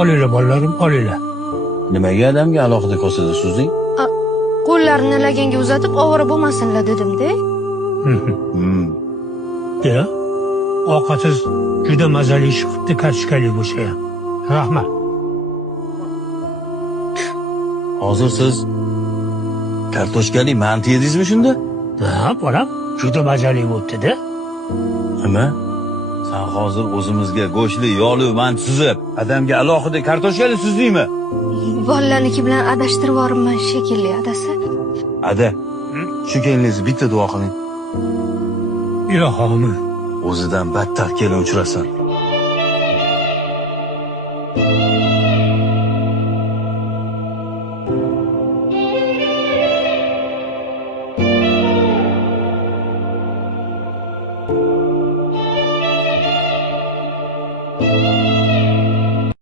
Olinglar bolalarim, olinglar. Nimaga adamga alohida kosada suzding? Qo'llarini laganga uzatib ovora bo'lmasinlar dedim-da. Ya, ovqatsiz juda mazali chiqibdi kartoshkali bo'lsa ham. Rahmat. Hozir siz kartoshkali manti yedingizmi shunda? Ha, bolam, juda mazali bo'libdi-da. Nima? Sen hozir o'zimizga go'shtli, yog'li manti suzib, adamga alohida kartoshkali suzdingmi? Bolalarniki bilan adashtirib yuboribman shekilli adasi. Ada, shu keliningizni bitta duo qiling. Ilohim. O'zidan battar kelin uchrasin.